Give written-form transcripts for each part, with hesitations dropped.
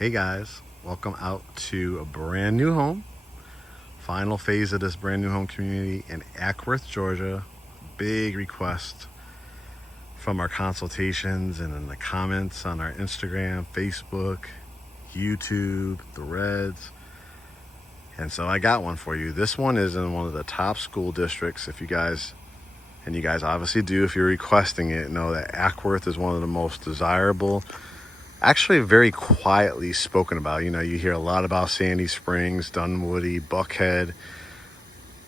Hey guys, welcome out to a brand new home. Final phase of this brand new home community in Acworth, Georgia. Big request from our consultations and in the comments on our Instagram, Facebook, YouTube, Threads. And so I got one for you. This one is in one of the top school districts. If you guys, and you guys obviously do if you're requesting it, know that Acworth is one of the most desirable, actually very quietly spoken about. You know, you hear a lot about Sandy Springs, Dunwoody, Buckhead,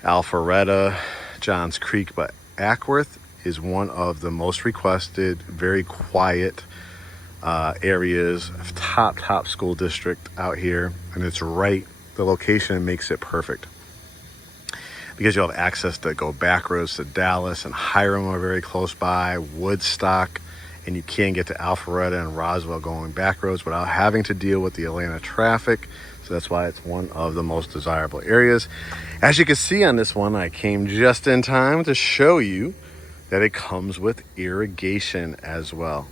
Alpharetta, Johns Creek, but Acworth is one of the most requested, very quiet areas of top school district out here. And it's right, the location makes it perfect because you'll have access to go back roads to Dallas, and Hiram are very close by, Woodstock, and you can get to Alpharetta and Roswell going back roads without having to deal with the Atlanta traffic. So that's why it's one of the most desirable areas. As you can see on this one, I came just in time to show you that it comes with irrigation as well.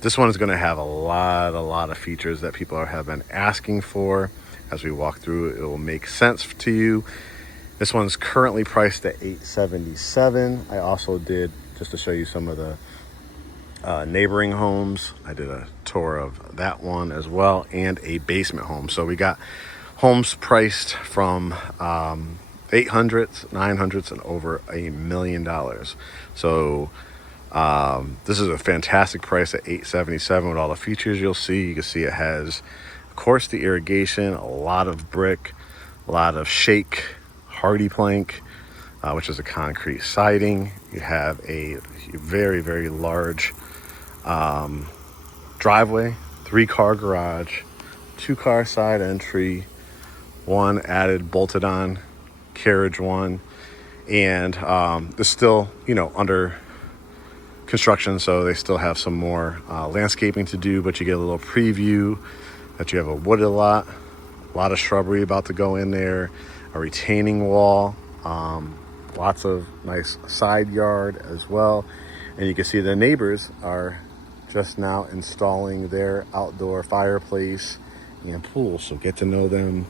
This one is going to have a lot of features that people have been asking for. As we walk through it, it will make sense to you. This one's currently priced at $877. I also did, just to show you some of the neighboring homes, I did a tour of that one as well, and a basement home. So we got homes priced from 800s, 900s, and over $1 million. So this is a fantastic price at $877 with all the features you'll see. You can see it has, of course, the irrigation, a lot of brick, a lot of shake, hardy plank, which is a concrete siding. You have a very large driveway, 3-car garage, 2-car side entry, one added bolted on carriage one, and it's still, you know, under construction, so they still have some more landscaping to do, but you get a little preview that you have a wooded lot, a lot of shrubbery about to go in there, a retaining wall, lots of nice side yard as well. And you can see the neighbors are just now installing their outdoor fireplace and pool, so get to know them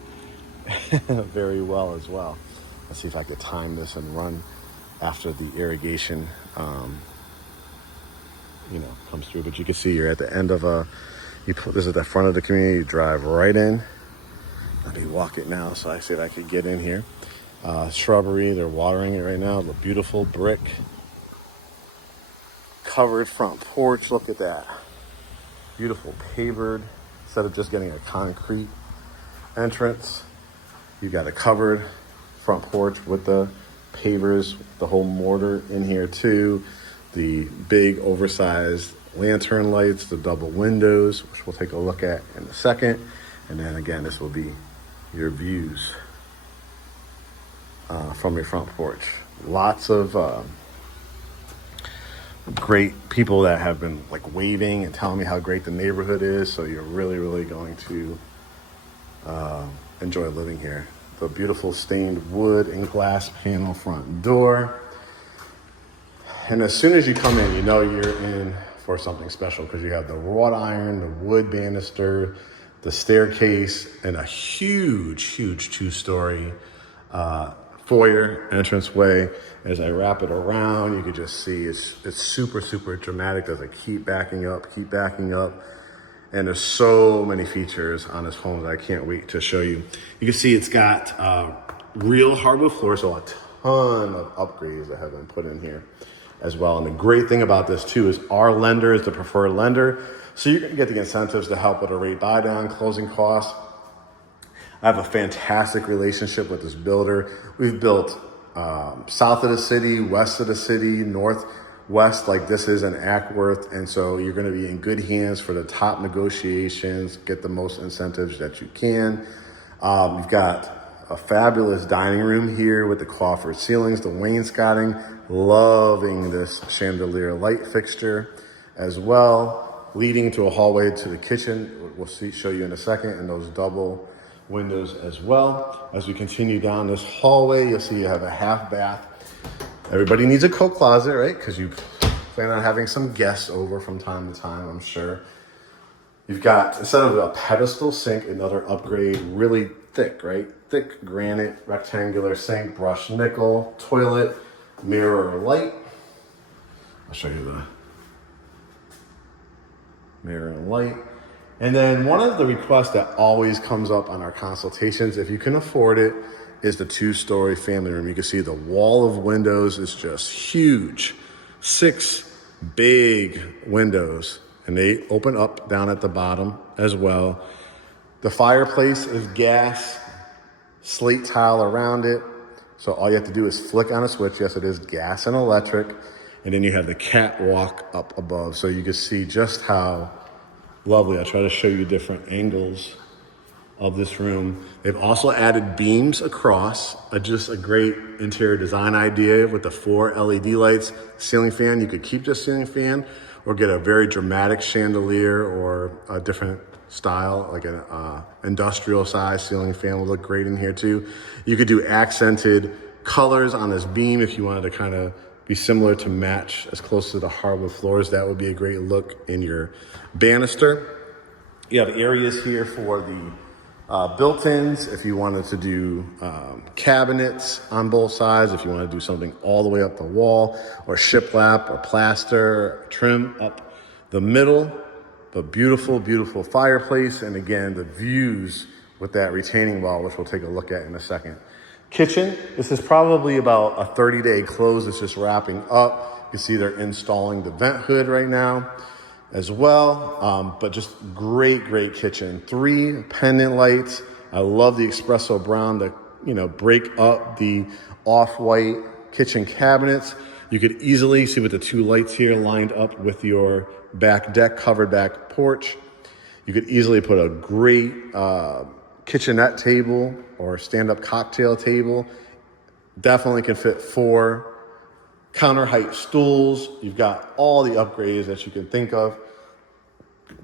very well as well. Let's see if I could time this and run after the irrigation comes through. But you can see you're at the end of this is the front of the community. You drive right in. Let me walk it now, so I said I could get in here. Shrubbery, they're watering it right now. The beautiful brick covered front porch. Look at that. Beautiful pavered. Instead of just getting a concrete entrance, you got a covered front porch with the pavers, the whole mortar in here too. The big oversized lantern lights, the double windows, which we'll take a look at in a second. And then again, this will be your views from your front porch. Lots of great people that have been like waving and telling me how great the neighborhood is. So you're really going to enjoy living here. The beautiful stained wood and glass panel front door. And as soon as you come in, you know you're in for something special because you have the wrought iron, the wood banister, the staircase, and a huge 2-story foyer entranceway. As I wrap it around, you can just see it's super dramatic. Does it keep backing up? And there's so many features on this home that I can't wait to show you. You can see it's got real hardwood floors, so a ton of upgrades that have been put in here as well. And the great thing about this too is our lender is the preferred lender, so you're gonna get the incentives to help with a rate buy down, closing costs. I have a fantastic relationship with this builder. We've built south of the city, west of the city, northwest, like this is in Acworth. And so you're gonna be in good hands for the top negotiations, get the most incentives that you can. You've got a fabulous dining room here with the Coffered ceilings, the wainscoting, loving this chandelier light fixture as well, leading to a hallway to the kitchen. We'll show you in a second, and those double windows as well. As we continue down this hallway, you'll see you have a half bath. Everybody needs a coat closet, right? Because you plan on having some guests over from time to time, I'm sure. You've got, instead of a pedestal sink, another upgrade, really thick, right? Thick granite, rectangular sink, brushed nickel, toilet, mirror light. I'll show you the mirror and light. And then one of the requests that always comes up on our consultations, if you can afford it, is the 2-story family room. You can see the wall of windows is just huge. 6 big windows, and they open up down at the bottom as well. The fireplace is gas, slate tile around it. So all you have to do is flick on a switch. Yes, it is gas and electric. And then you have the catwalk up above. So you can see just how lovely. I'll try to show you different angles of this room. They've also added beams across, just a great interior design idea with the 4 LED lights. Ceiling fan, you could keep the ceiling fan or get a very dramatic chandelier or a different style, like an industrial size ceiling fan will look great in here too. You could do accented colors on this beam if you wanted to kind of be similar to match as close to the hardwood floors. That would be a great look in your banister. You have areas here for the built-ins if you wanted to do cabinets on both sides, if you want to do something all the way up the wall, or shiplap or plaster or trim up the middle. But beautiful, beautiful fireplace. And again, the views with that retaining wall, which we'll take a look at in a second. Kitchen, this is probably about a 30-day close. It's just wrapping up. You can see they're installing the vent hood right now as well. But just great, great kitchen. 3 pendant lights. I love the espresso brown to, break up the off-white kitchen cabinets. You could easily see with the 2 lights here lined up with your back deck, covered back porch. You could easily put a great kitchenette table or stand-up cocktail table. Definitely can fit 4 counter height stools. You've got all the upgrades that you can think of.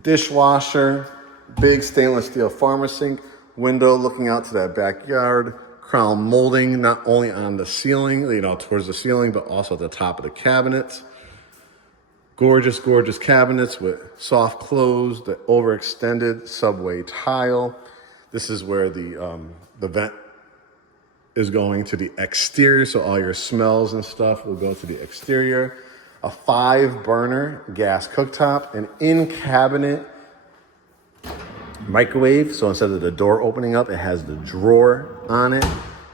Dishwasher, big stainless steel farmer sink, window looking out to that backyard, crown molding not only on the ceiling, towards the ceiling, but also at the top of the cabinets. Gorgeous, gorgeous cabinets with soft close, the overextended subway tile. This is where the vent is going to the exterior, so all your smells and stuff will go to the exterior. A 5-burner gas cooktop, an in-cabinet microwave. So instead of the door opening up, it has the drawer on it,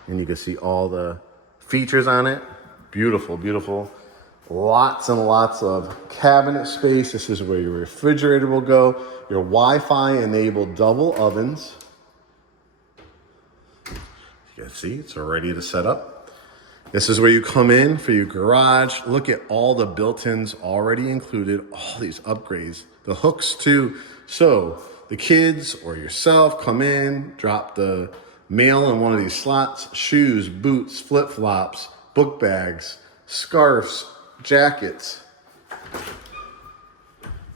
and you can see all the features on it. Beautiful, beautiful. Lots and lots of cabinet space. This is where your refrigerator will go. Your Wi-Fi enabled double ovens. You can see it's ready to set up. This is where you come in for your garage. Look at all the built-ins already included, all these upgrades, the hooks too. So the kids or yourself come in, drop the mail in one of these slots, shoes, boots, flip-flops, book bags, scarves, jackets.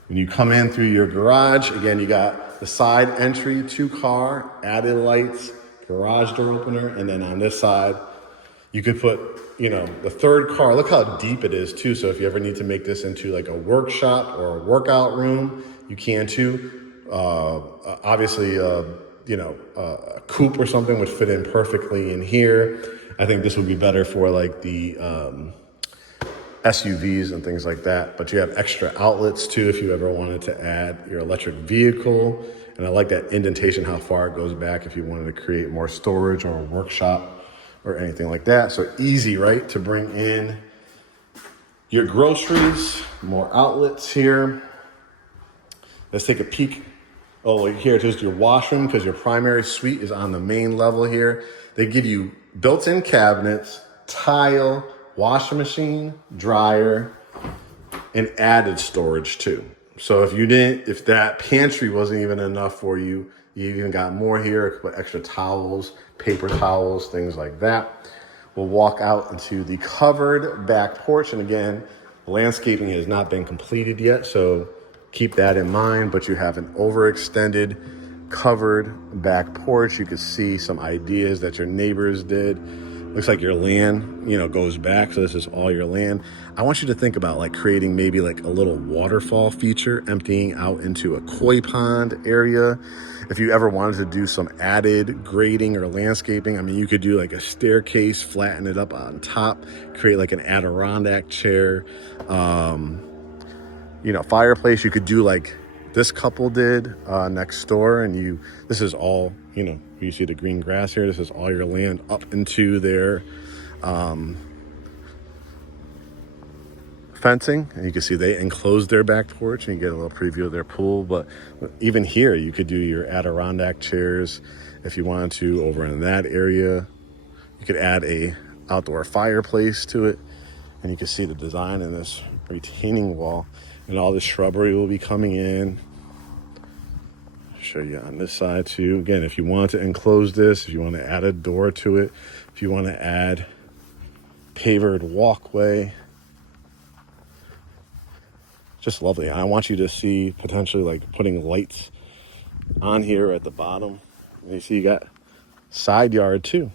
When you come in through your garage, again, you got the side entry, 2-car, added lights, garage door opener, and then on this side, you could put, the 3rd car. Look how deep it is too. So if you ever need to make this into like a workshop or a workout room, you can too. Obviously, a coupe or something would fit in perfectly in here. I think this would be better for like the SUVs and things like that. But you have extra outlets too if you ever wanted to add your electric vehicle. And I like that indentation, how far it goes back if you wanted to create more storage or a workshop or anything like that. So easy, right, to bring in your groceries, more outlets here. Let's take a peek. Oh, here, here's your washroom because your primary suite is on the main level here. They give you built-in cabinets, tile, washing machine, dryer, and added storage too. So if that pantry wasn't even enough for you, you even got more here, put extra towels, paper towels, things like that. We'll walk out into the covered back porch. And again, landscaping has not been completed yet, so keep that in mind, but you have an overextended covered back porch. You can see some ideas that your neighbors did Looks like your land, goes back. So this is all your land. I want you to think about like creating maybe like a little waterfall feature, emptying out into a koi pond area. If you ever wanted to do some added grading or landscaping, I mean, you could do like a staircase, flatten it up on top, create like an Adirondack chair, fireplace. You could do like this couple did next door, and this is all, you see the green grass here. This is all your land up into their fencing, and you can see they enclosed their back porch, and you get a little preview of their pool. But even here, you could do your Adirondack chairs if you wanted to. Over in that area, you could add a outdoor fireplace to it, and you can see the design in this retaining wall, and all the shrubbery will be coming in. Show you on this side too. Again, if you want to enclose this, if you want to add a door to it, if you want to add pavered walkway, just lovely. I want you to see potentially like putting lights on here at the bottom. And you see you got side yard too,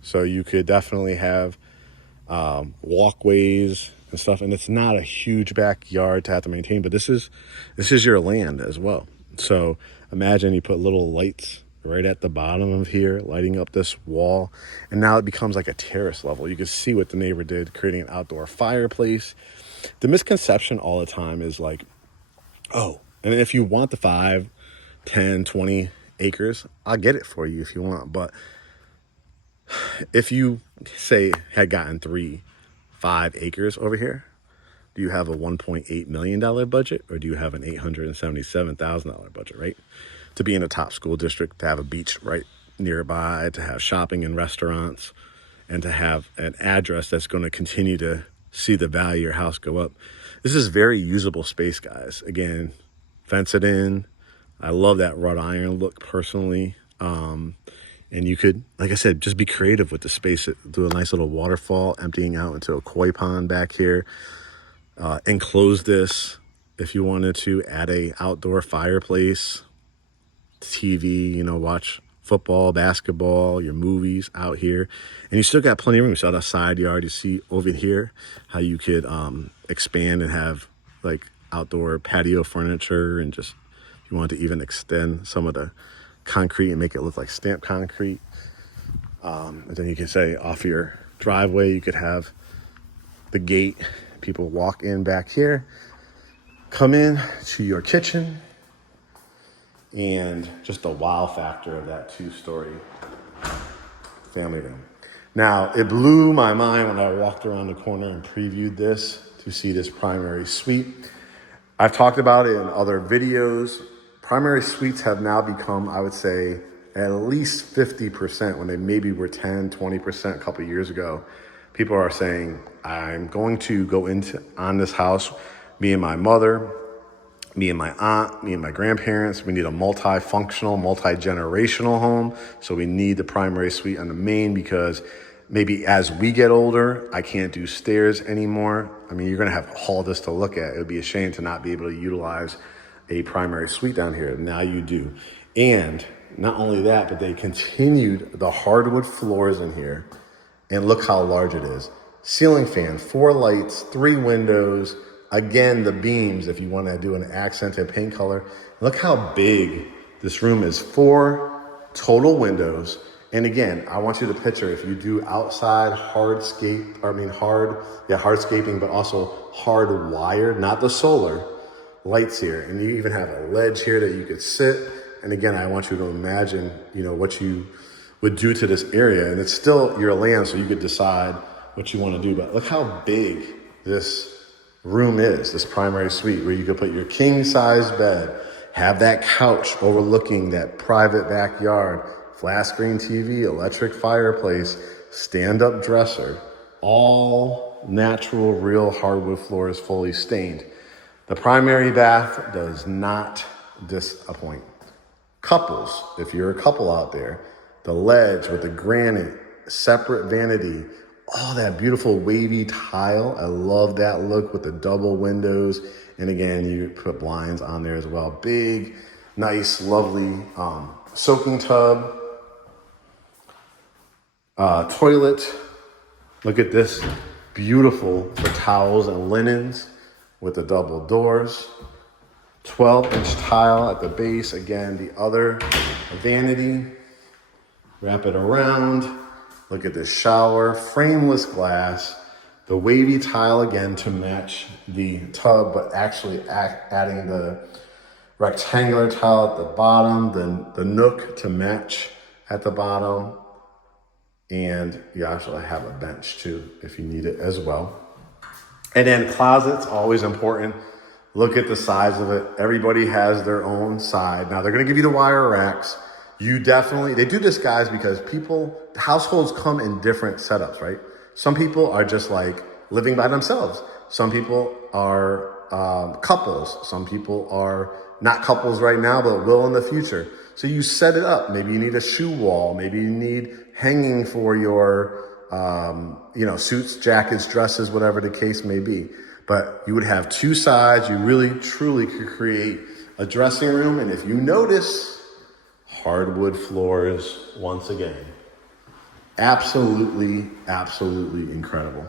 so you could definitely have walkways and stuff. And it's not a huge backyard to have to maintain, but this is your land as well. So imagine you put little lights right at the bottom of here, lighting up this wall, and now it becomes like a terrace level. You can see what the neighbor did, creating an outdoor fireplace. The misconception all the time is like, oh, and if you want the 5, 10, 20 acres, I'll get it for you if you want. But if you say had gotten 3, 5 acres over here, do you have a $1.8 million budget, or do you have an $877,000 budget, right? To be in a top school district, to have a beach right nearby, to have shopping and restaurants, and to have an address that's going to continue to see the value of your house go up. This is very usable space, guys. Again, fence it in. I love that wrought iron look personally. And you could, like I said, just be creative with the space. Do a nice little waterfall emptying out into a koi pond back here. Enclose this if you wanted to, add a outdoor fireplace, TV, watch football, basketball, your movies out here, and you still got plenty of room. You saw the side yard. You see over here how you could expand and have like outdoor patio furniture, and just if you want to even extend some of the concrete and make it look like stamped concrete. And then you could say off your driveway, you could have the gate. People walk in back here, come in to your kitchen, and just the wow factor of that 2-story family room. Now, it blew my mind when I walked around the corner and previewed this to see this primary suite. I've talked about it in other videos. Primary suites have now become, I would say, at least 50% when they maybe were 10, 20% a couple of years ago. People are saying, I'm going to go on this house, me and my mother, me and my aunt, me and my grandparents. We need a multifunctional, multi-generational home. So we need the primary suite on the main, because maybe as we get older, I can't do stairs anymore. I mean, you're going to have all this to look at. It would be a shame to not be able to utilize a primary suite down here. Now you do. And not only that, but they continued the hardwood floors in here. And look how large it is. Ceiling fan, 4 lights, 3 windows. Again, the beams, if you want to do an accented paint color. Look how big this room is. 4 total windows. And again, I want you to picture, if you do outside hardscaping, but also hardwired, not the solar, lights here. And you even have a ledge here that you could sit. And again, I want you to imagine, what you would do to this area. And it's still your land, so you could decide what you want to do. But look how big this room is, this primary suite, where you could put your king size bed, have that couch overlooking that private backyard, flat screen TV, electric fireplace, stand-up dresser, all natural, real hardwood floors, fully stained. The primary bath does not disappoint. Couples, if you're a couple out there, the ledge with the granite, separate vanity, all that beautiful wavy tile. I love that look with the double windows. And again, you put blinds on there as well. Big, nice, lovely soaking tub, toilet Look at this, beautiful for towels and linens with the double doors. 12-inch tile at the base. Again, the other vanity. Wrap it around. Look at this shower, frameless glass. The wavy tile again to match the tub, but actually adding the rectangular tile at the bottom, then the nook to match at the bottom. And you actually have a bench too, if you need it as well. And then closets, always important. Look at the size of it. Everybody has their own side. Now they're gonna give you the wire racks. They do this, guys, because households come in different setups, right? Some people are just like living by themselves. Some people are couples. Some people are not couples right now, but will in the future. So you set it up. Maybe you need a shoe wall. Maybe you need hanging for your, suits, jackets, dresses, whatever the case may be. But you would have two sides. You really, truly could create a dressing room. And if you notice, hardwood floors once again. Absolutely, absolutely incredible.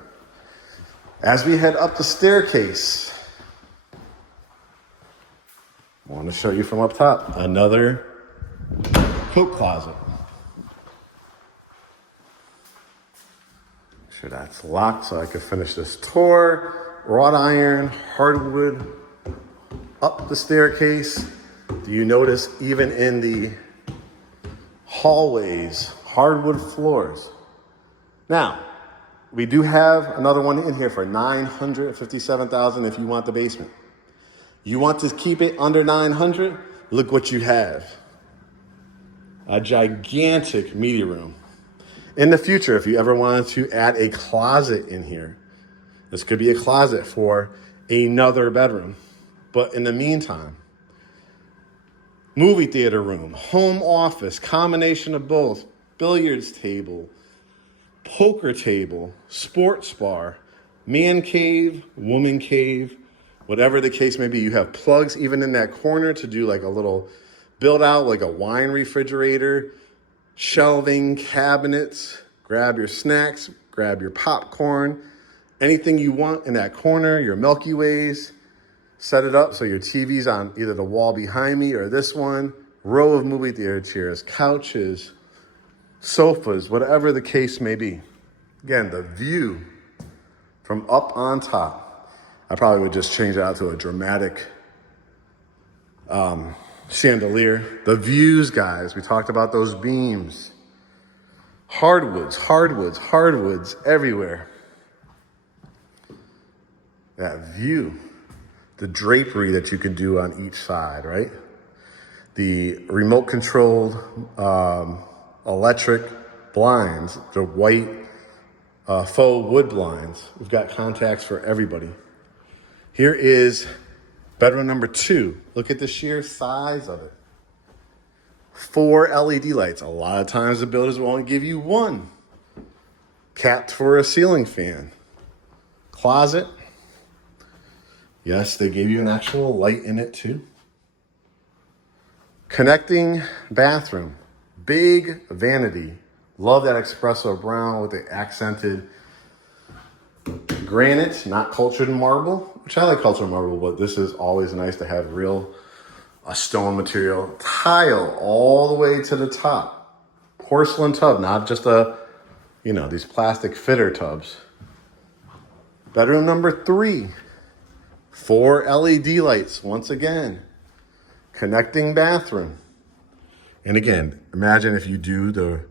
As we head up the staircase, I want to show you from up top, another coat closet. Make sure that's locked so I can finish this tour. Wrought iron, hardwood, up the staircase. Do you notice even in the hallways, hardwood floors? Now, we do have another one in here for $957,000 if you want the basement. You want to keep it under 900? Look what you have. A gigantic media room. In the future, if you ever wanted to add a closet in here, this could be a closet for another bedroom. But in the meantime, movie theater room, home office, combination of both, billiards table, poker table, sports bar, man cave, woman cave, whatever the case may be. You have plugs even in that corner to do like a little build out, like a wine refrigerator, shelving, cabinets, grab your snacks, grab your popcorn, anything you want in that corner, your Milky Ways. Set it up so your TV's on either the wall behind me or this one. Row of movie theater chairs, couches, sofas, whatever the case may be. Again, the view from up on top. I probably would just change it out to a dramatic chandelier. The views, guys. We talked about those beams. Hardwoods, hardwoods, hardwoods everywhere. That view. The drapery that you can do on each side, right? The remote controlled electric blinds, the white faux wood blinds. We've got contacts for everybody. Here is bedroom number 2. Look at the sheer size of it. 4 LED lights. A lot of times the builders will only give you one. Capped for a ceiling fan. Closet. Yes, they gave you an actual light in it too. Connecting bathroom. Big vanity. Love that espresso brown with the accented granite, not cultured marble, which I like cultured marble, but this is always nice to have real stone material. Tile all the way to the top. Porcelain tub, not just these plastic fitter tubs. Bedroom number 3. 4 LED lights, once again. Connecting bathroom. And again, imagine if you do the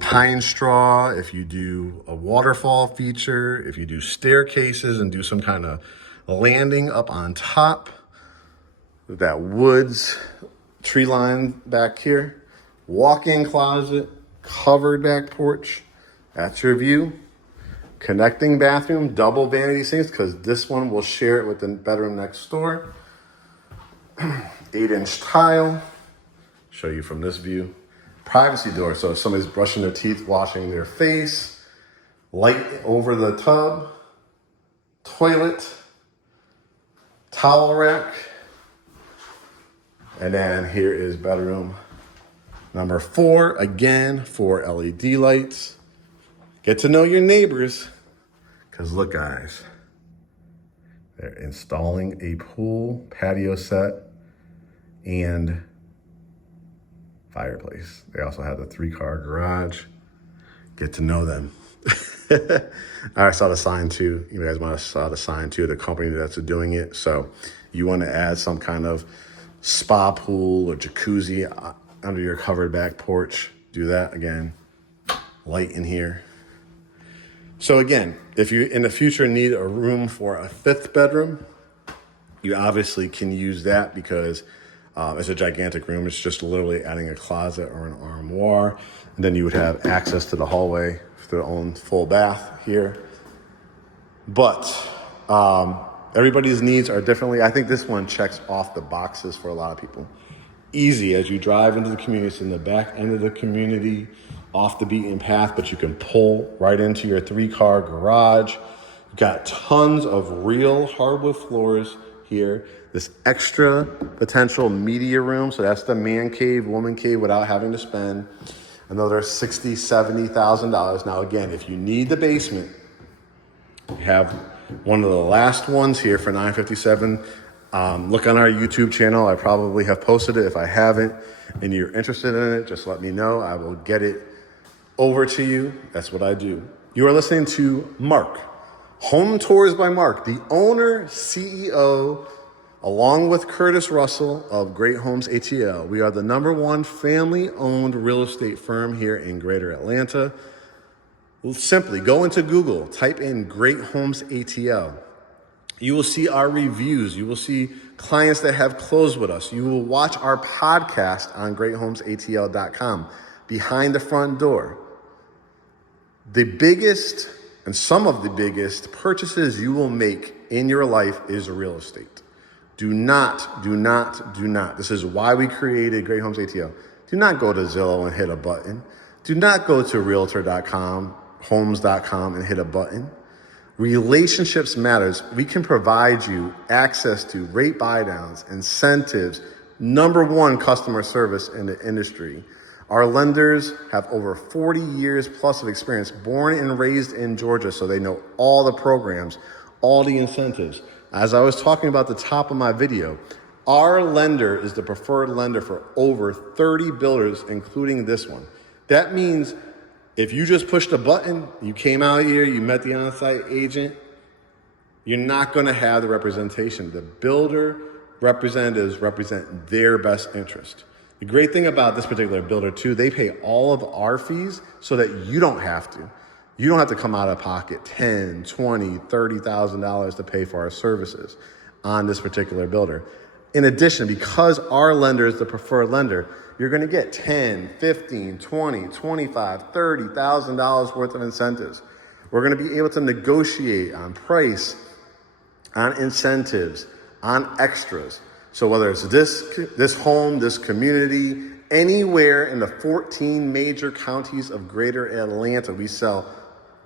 pine straw, if you do a waterfall feature, if you do staircases and do some kind of landing up on top. That woods tree line back here. Walk-in closet, covered back porch. That's your view. Connecting bathroom, double vanity sinks, because this one will share it with the bedroom next door. 8-inch tile. Show you from this view. Privacy door, so if somebody's brushing their teeth, washing their face. Light over the tub. Toilet. Towel rack. And then here is bedroom number 4. Again, 4 LED lights. Get to know your neighbors. Because look, guys, they're installing a pool, patio set, and fireplace. They also have the 3-car garage. Get to know them. I saw the sign too. You guys might have saw the sign too, the company that's doing it. So you want to add some kind of spa pool or jacuzzi under your covered back porch. Do that again. Light in here. So again, if you in the future need a room for a 5th bedroom, you obviously can use that because it's a gigantic room. It's just literally adding a closet or an armoire. And then you would have access to the hallway for their own full bath here. But everybody's needs are differently. I think this one checks off the boxes for a lot of people. Easy as you drive into the community. It's in the back end of the community, off the beaten path, but you can pull right into your 3-car garage. You've got tons of real hardwood floors here. This extra potential media room, so that's the man cave, woman cave without having to spend another $60,000, $70,000. Now again, if you need the basement, you have one of the last ones here for $957. Look on our YouTube channel. I probably have posted it. If I haven't and you're interested in it, just let me know. I will get it over to you. That's what I do. You are listening to Mark, Home Tours by Mark, the owner, CEO, along with Curtis Russell of Great Homes ATL. We are the #1 family-owned real estate firm here in Greater Atlanta. Well, simply go into Google, type in Great Homes ATL. You will see our reviews. You will see clients that have closed with us. You will watch our podcast on GreatHomesATL.com, Behind the Front Door. The biggest and some of the biggest purchases you will make in your life is real estate. Do not. This is why we created Great Homes ATL. Do not go to Zillow and hit a button. Do not go to Realtor.com, Homes.com and hit a button. Relationships matters. We can provide you access to rate buydowns, incentives, #1 customer service in the industry. Our lenders have over 40 years plus of experience, born and raised in Georgia, so they know all the programs, all the incentives. As I was talking about at the top of my video, our lender is the preferred lender for over 30 builders, including this one. That means if you just pushed a button, you came out here, you met the on-site agent, you're not gonna have the representation. The builder representatives represent their best interest. The great thing about this particular builder too, they pay all of our fees so that you don't have to. You don't have to come out of pocket $10,000, $20,000, $30,000 to pay for our services on this particular builder. In addition, because our lender is the preferred lender, you're gonna get $10,000, $15,000, $20,000, $25,000, $30,000 worth of incentives. We're gonna be able to negotiate on price, on incentives, on extras. So whether it's this home, this community, anywhere in the 14 major counties of Greater Atlanta, we sell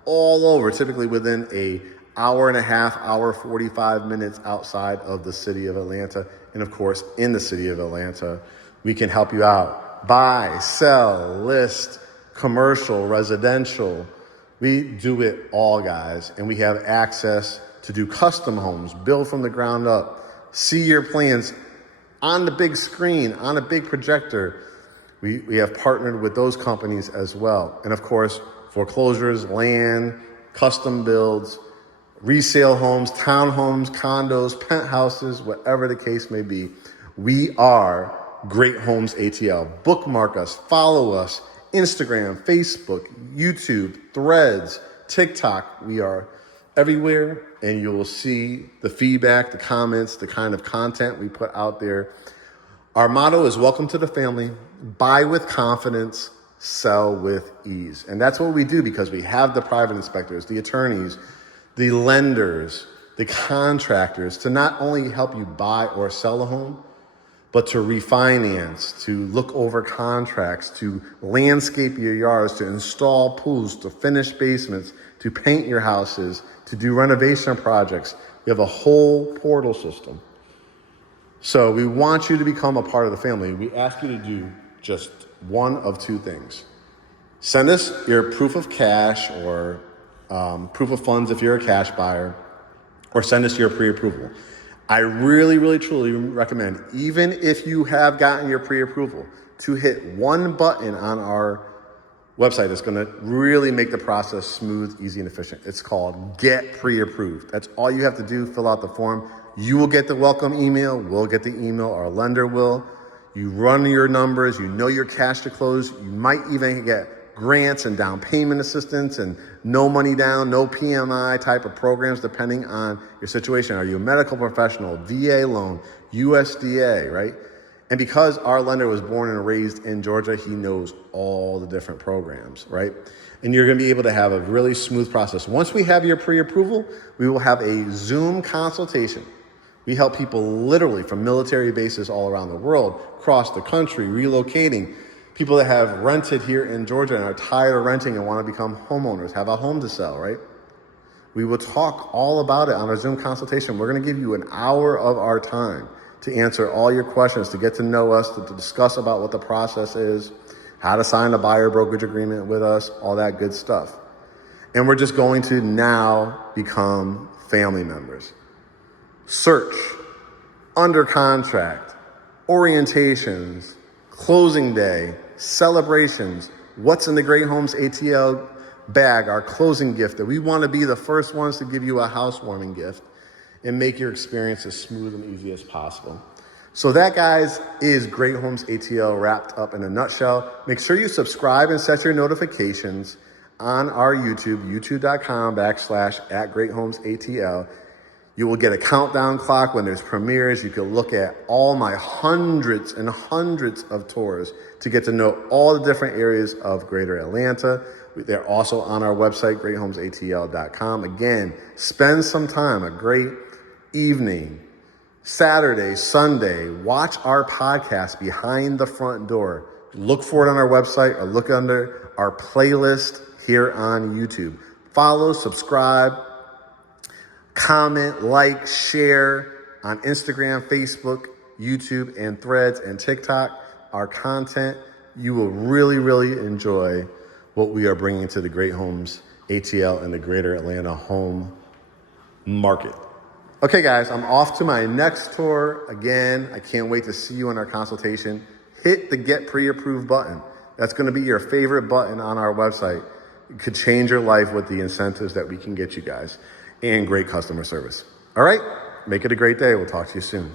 all over, typically within an hour and a half, hour, 45 minutes outside of the city of Atlanta. And of course, in the city of Atlanta, we can help you out. Buy, sell, list, commercial, residential. We do it all, guys. And we have access to do custom homes, build from the ground up, see your plans on the big screen, on a big projector. We have partnered with those companies as well. And of course, foreclosures, land, custom builds, resale homes, townhomes, condos, penthouses, whatever the case may be. We are Great Homes ATL. Bookmark us, follow us, Instagram, Facebook, YouTube, Threads, TikTok. We are everywhere, and you will see the feedback, the comments, the kind of content we put out there. Our motto is welcome to the family, buy with confidence, sell with ease. And that's what we do because we have the private inspectors, the attorneys, the lenders, the contractors to not only help you buy or sell a home, but to refinance, to look over contracts, to landscape your yards, to install pools, to finish basements, to paint your houses, to do renovation projects. We have a whole portal system. So we want you to become a part of the family. We ask you to do just one of two things. Send us your proof of cash or proof of funds if you're a cash buyer, or send us your pre-approval. I really, really, truly recommend, even if you have gotten your pre-approval, to hit one button on our website that's going to really make the process smooth, easy, and efficient. It's called Get Pre-Approved. That's all you have to do. Fill out the form. You will get the welcome email. We'll get the email. Our lender will. You run your numbers. You know your cash to close. You might even get grants and down payment assistance and no money down, no PMI type of programs depending on your situation. Are you a medical professional, VA loan, USDA, right? And because our lender was born and raised in Georgia, he knows all the different programs, right? And you're gonna be able to have a really smooth process. Once we have your pre-approval, we will have a Zoom consultation. We help people literally from military bases all around the world, across the country, relocating. People that have rented here in Georgia and are tired of renting and want to become homeowners, have a home to sell, right? We will talk all about it on our Zoom consultation. We're going to give you an hour of our time to answer all your questions, to get to know us, to discuss about what the process is, how to sign a buyer brokerage agreement with us, all that good stuff. And we're just going to now become family members. Search, under contract, orientations, closing day, celebrations, what's in the Great Homes ATL bag, our closing gift, that we want to be the first ones to give you a housewarming gift and make your experience as smooth and easy as possible. So that, guys, is Great Homes ATL wrapped up in a nutshell. Make sure you subscribe and set your notifications on our YouTube, youtube.com/@GreatHomesATL. You will get a countdown clock when there's premieres. You can look at all my hundreds and hundreds of tours to get to know all the different areas of Greater Atlanta. They're also on our website, GreatHomesATL.com. Again, spend some time, a great evening, Saturday, Sunday. Watch our podcast, Behind the Front Door. Look for it on our website or look under our playlist here on YouTube. Follow, subscribe, comment, like, share on Instagram, Facebook, YouTube, and Threads and TikTok. Our content, you will really, really enjoy what we are bringing to the Great Homes ATL and the Greater Atlanta home market. Okay, guys, I'm off to my next tour. Again, I can't wait to see you in our consultation. Hit the Get Pre-Approved button. That's going to be your favorite button on our website. It could change your life with the incentives that we can get you guys and great customer service. All right, make it a great day. We'll talk to you soon.